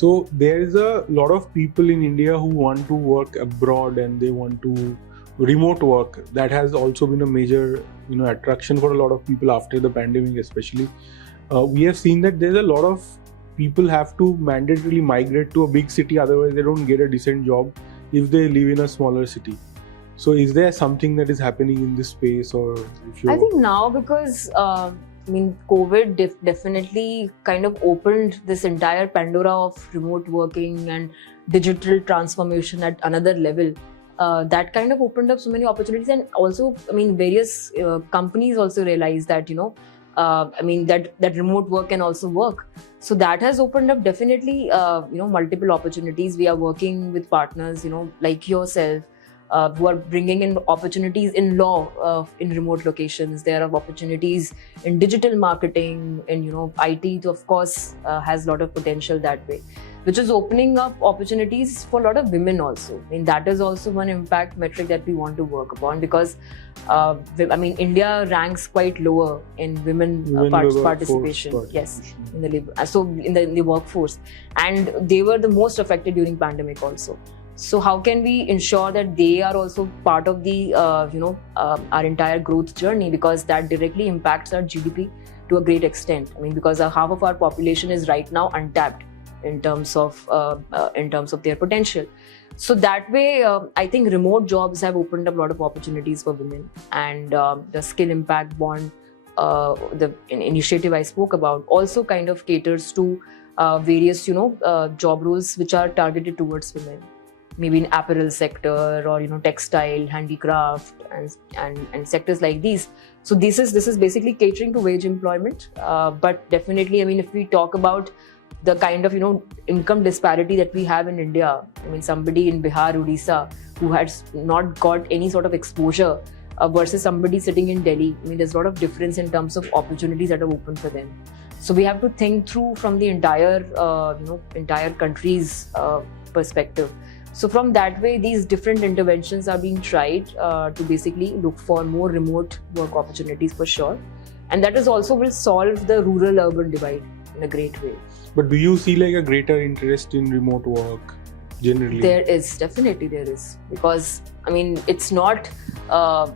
So there's a lot of people in India who want to work abroad and they want to remote work. That has also been a major, attraction for a lot of people after the pandemic, especially. We have seen that there's a lot of people have to mandatorily migrate to a big city, otherwise they don't get a decent job if they live in a smaller city. So is there something that is happening in this space, or if you? I think now because COVID definitely kind of opened this entire Pandora of remote working and digital transformation at another level. That kind of opened up so many opportunities, and also, various companies also realized that that remote work can also work. So that has opened up definitely multiple opportunities. We are working with partners like yourself, who are bringing in opportunities in law in remote locations. There are opportunities in digital marketing, and IT of course has a lot of potential that way, which is opening up opportunities for a lot of women also. That is also one impact metric that we want to work upon, because India ranks quite lower in women participation. Yes, in the labor, so in the workforce, and they were the most affected during pandemic also. So how can we ensure that they are also part of the our entire growth journey, because that directly impacts our GDP to a great extent. Because half of our population is right now untapped in terms of their potential. So that way, I think remote jobs have opened up a lot of opportunities for women, and the skill impact bond, the initiative I spoke about, also kind of caters to various job roles which are targeted towards women. Maybe in apparel sector, or textile, handicraft, and sectors like these. So this is basically catering to wage employment. But definitely, if we talk about the kind of income disparity that we have in India, somebody in Bihar, Odisha, who has not got any sort of exposure versus somebody sitting in Delhi, there's a lot of difference in terms of opportunities that are open for them. So we have to think through from the entire country's perspective. So from that way, these different interventions are being tried to basically look for more remote work opportunities for sure. And that is also will solve the rural-urban divide in a great way. But do you see like a greater interest in remote work generally? There is, definitely there is. Because, it's not,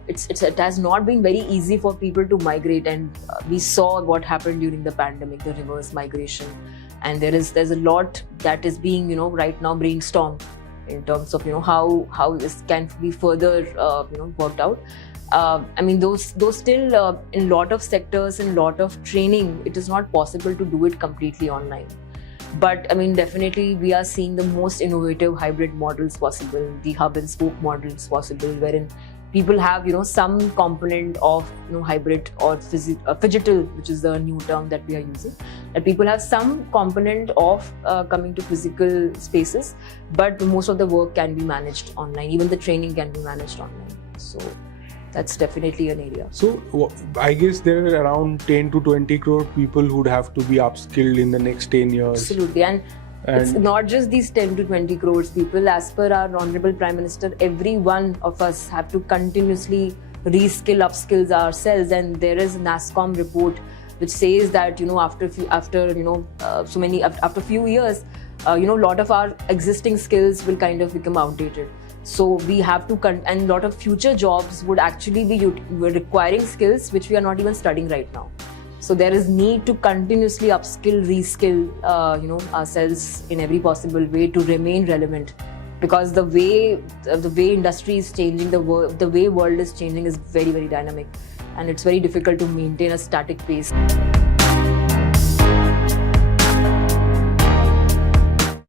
it has not been very easy for people to migrate. And we saw what happened during the pandemic, the reverse migration. And there's a lot that is being, right now brainstormed in terms of how this can be further worked out. Those still in lot of sectors and lot of training, it is not possible to do it completely online. But definitely we are seeing the most innovative hybrid models possible, the hub and spoke models possible, wherein people have some component of hybrid or phygital, which is the new term that we are using. That people have some component of coming to physical spaces, but most of the work can be managed online. Even the training can be managed online. So that's definitely an area. So I guess there are around 10 to 20 crore people who would have to be upskilled in the next 10 years. Absolutely. And it's not just these 10 to 20 crores people. As per our Honorable Prime Minister, every one of us have to continuously reskill, upskills ourselves. And there is a NASSCOM report which says that after few years, a lot of our existing skills will kind of become outdated. So we have to, and a lot of future jobs would actually be requiring skills which we are not even studying right now. So there is need to continuously upskill, reskill, ourselves in every possible way to remain relevant, because the way industry is changing, the way world is changing is very, very dynamic, and it's very difficult to maintain a static pace.